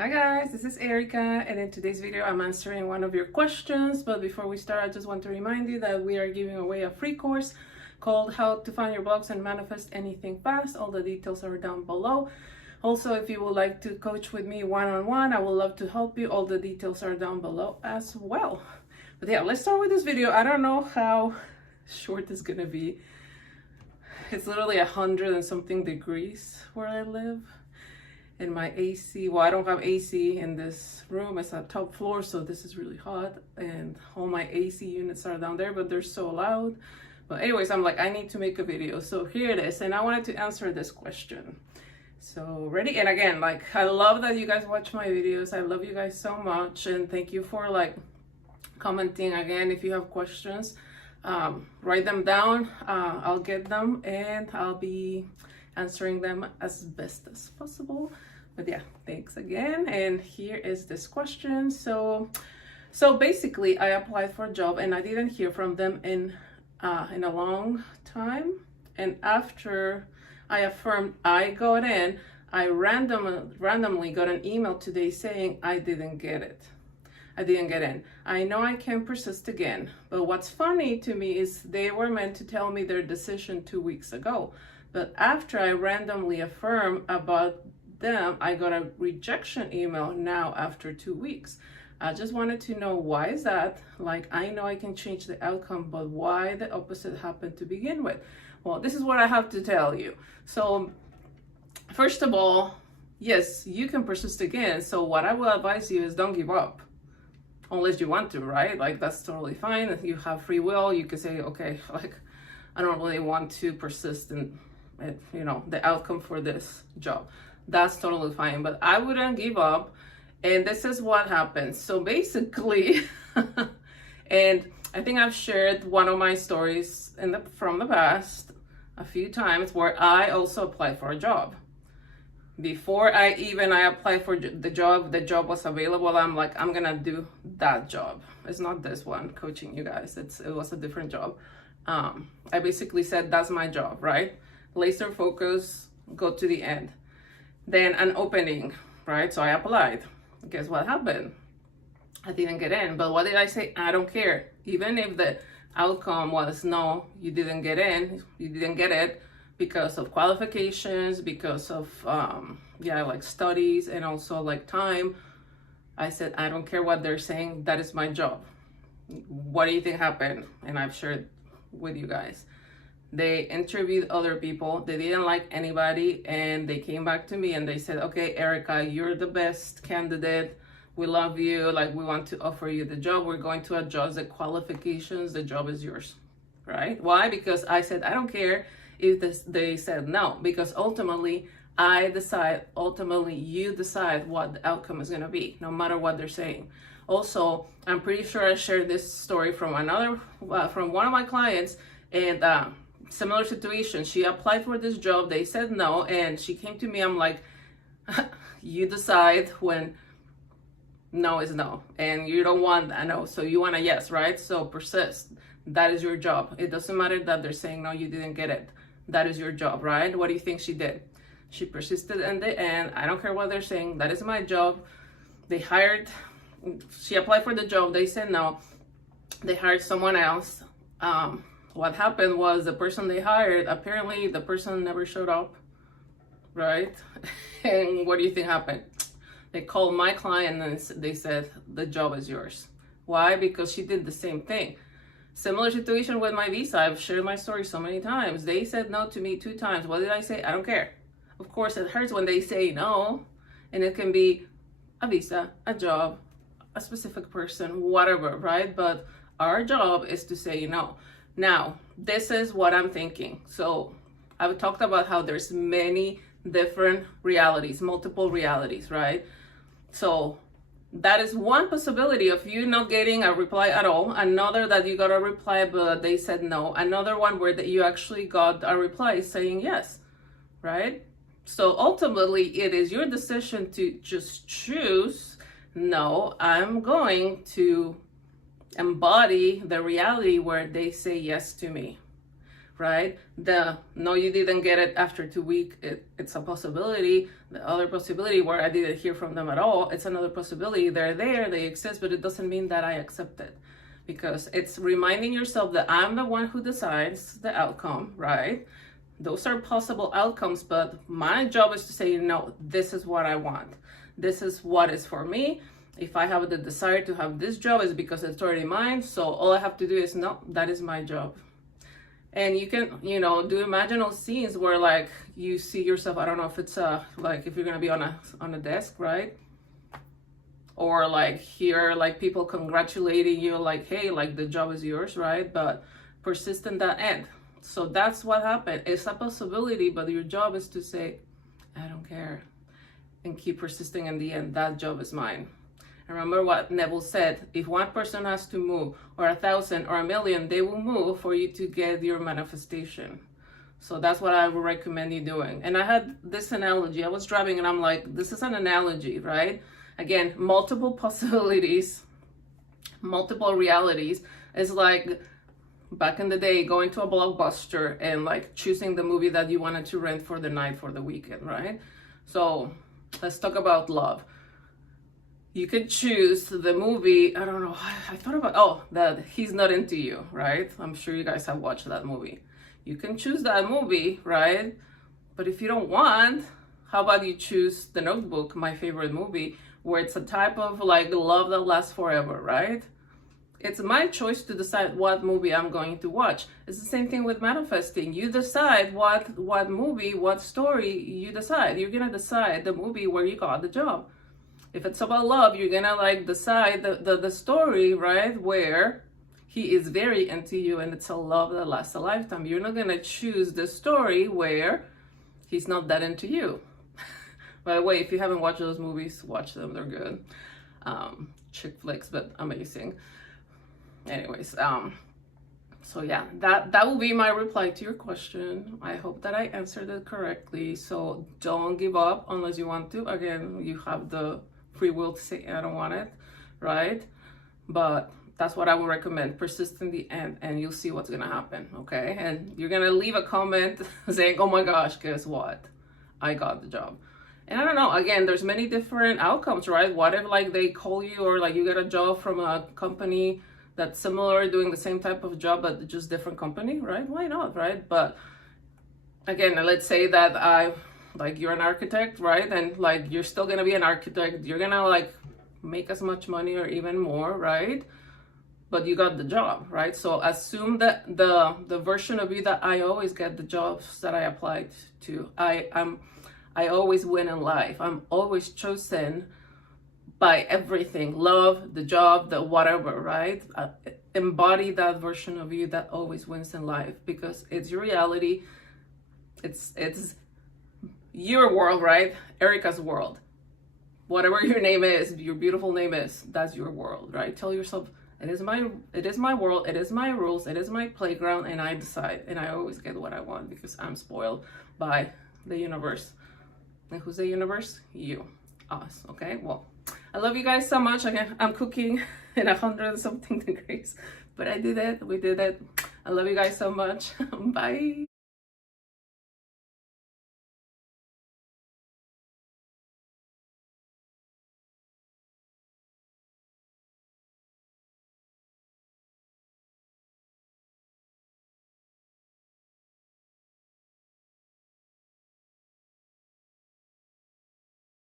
Hi guys, this is Erika, and in today's video I'm answering one of your questions. But before we start, I just want to remind you that we are giving away a free course called How to Find Your Blocks and Manifest Anything Fast. All the details are down below. Also, if you would like to coach with me one-on-one, I would love to help you. All the details are down below as well. But yeah, let's start with this video. I don't know how short this is gonna be. It's literally 100 and something degrees where I live. And my AC, well, I don't have AC in this room. It's a top floor, so this is really hot. And all my AC units are down there, but they're so loud. But anyways, I'm like, I need to make a video. So here it is. And I wanted to answer this question. So ready? And again, like, I love that you guys watch my videos. I love you guys so much. And thank you for like commenting. Again, if you have questions, write them down. I'll get them and I'll be answering them as best as possible. But yeah, thanks again. And here is this question. So basically I applied for a job and I didn't hear from them in a long time. And after I affirmed I got in, I randomly got an email today saying I didn't get it. I didn't get in. I know I can persist again, but what's funny to me is they were meant to tell me their decision 2 weeks ago. But after I randomly affirm about them, I got a rejection email now after 2 weeks. I just wanted to know, why is that? Like, I know I can change the outcome, but why the opposite happened to begin with? Well, this is what I have to tell you. So first of all, yes, you can persist again. So what I will advise you is don't give up. Unless you want to, right? Like, that's totally fine. You have free will. You could say, okay, like, I don't really want to persist in the outcome for this job. That's totally fine, but I wouldn't give up. And this is what happened. So basically, and I think I've shared one of my stories from the past a few times where I also applied for a job. Before I applied for the job was available. I'm like, I'm gonna do that job. It's not this one, coaching you guys. It was a different job. I basically said, that's my job, right? Laser focus, go to the end. Then an opening, right? So I applied. Guess what happened? I didn't get in. But what did I say? I don't care. Even if the outcome was no, you didn't get in, you didn't get it because of qualifications, because of like studies and also like time. I said, I don't care what they're saying. That is my job. What do you think happened? And I've shared with you guys. They interviewed other people. They didn't like anybody, and they came back to me and they said, okay, Erika, you're the best candidate. We love you. Like, we want to offer you the job. We're going to adjust the qualifications. The job is yours, right? Why? Because I said, I don't care if they said no, because ultimately I decide, ultimately you decide what the outcome is going to be, no matter what they're saying. Also, I'm pretty sure I shared this story from from one of my clients, and similar situation. She applied for this job. They said no, and she came to me. I'm like, you decide when no is no, and you don't want a no, so you want a yes, right? So persist. That is your job. It doesn't matter that they're saying no, you didn't get it. That is your job, right? What do you think she did? She persisted in the end. I don't care what they're saying. That is my job. She applied for the job. They said no. They hired someone else. What happened was the person they hired, apparently the person never showed up, right? And what do you think happened? They called my client and they said, the job is yours. Why? Because she did the same thing. Similar situation with my visa. I've shared my story so many times. They said no to me 2 times. What did I say? I don't care. Of course, it hurts when they say no, and it can be a visa, a job, a specific person, whatever, right? But our job is to say no. Now, this is what I'm thinking. So I've talked about how there's many different realities, multiple realities, right? So that is one possibility of you not getting a reply at all. Another that you got a reply, but they said no. Another one where you actually got a reply saying yes, right? So ultimately, it is your decision to just choose, no, I'm going to embody the reality where they say yes to me. right? No, you didn't get it after 2 weeks, it's a possibility. The other possibility where I didn't hear from them at all, it's another possibility. They're there, they exist, but it doesn't mean that I accept it, because it's reminding yourself that I'm the one who decides the outcome, right? Those are possible outcomes, but my job is to say, no, this is what I want. This is what is for me. If I have the desire to have this job, it's because it's already mine. So all I have to do is, no, that is my job. And you can, do imaginal scenes where like you see yourself, I don't know if it's like if you're gonna be on a desk, right? Or like hear like people congratulating you, like, hey, like the job is yours, right? But persist in that end. So that's what happened. It's a possibility, but your job is to say, I don't care, and keep persisting in the end. That job is mine. And remember what Neville said, if one person has to move, or 1,000 or 1,000,000, they will move for you to get your manifestation. So that's what I would recommend you doing. And I had this analogy. I was driving and I'm like, this is an analogy, right? Again, multiple possibilities, multiple realities. It's like back in the day going to a Blockbuster and like choosing the movie that you wanted to rent for the night, for the weekend, right? So let's talk about love. You could choose the movie, I don't know, I thought about, that He's Not Into You, right? I'm sure you guys have watched that movie. You can choose that movie, right? But if you don't want, how about you choose The Notebook, my favorite movie, where it's a type of like love that lasts forever, right? It's my choice to decide what movie I'm going to watch. It's the same thing with manifesting. You decide what movie, what story you decide. You're gonna decide the movie where you got the job. If it's about love, you're gonna like decide the story, right, where he is very into you and it's a love that lasts a lifetime. You're not gonna choose the story where he's not that into you. By the way, if you haven't watched those movies, watch them, they're good. Chick flicks, but amazing. Anyways, so yeah, that will be my reply to your question. I hope that I answered it correctly. So don't give up unless you want to. Again, you have the free will to say, I don't want it, right? But that's what I would recommend. Persist in the end and you'll see what's gonna happen, okay? And you're gonna leave a comment saying, oh my gosh, guess what? I got the job. And I don't know, again, there's many different outcomes, right? What if like they call you or like you get a job from a company that's similar, doing the same type of job, but just different company, right? Why not, right? But again, let's say that you're an architect, right? And like, you're still gonna be an architect. You're gonna like make as much money or even more, right? But you got the job, right? So assume that the version of you that I always get the jobs that I applied to. I always win in life. I'm always chosen by everything, love, the job, the whatever, right? Embody that version of you that always wins in life, because it's your reality. It's your world, right? Erika's world. Whatever your name is, your beautiful name is, that's your world, right? Tell yourself, it is my world, it is my rules, it is my playground, and I decide, and I always get what I want because I'm spoiled by the universe. And who's the universe? You, us, okay? Well, I love you guys so much. Again, I'm cooking in 100-something degrees, but I did it. We did it. I love you guys so much. Bye.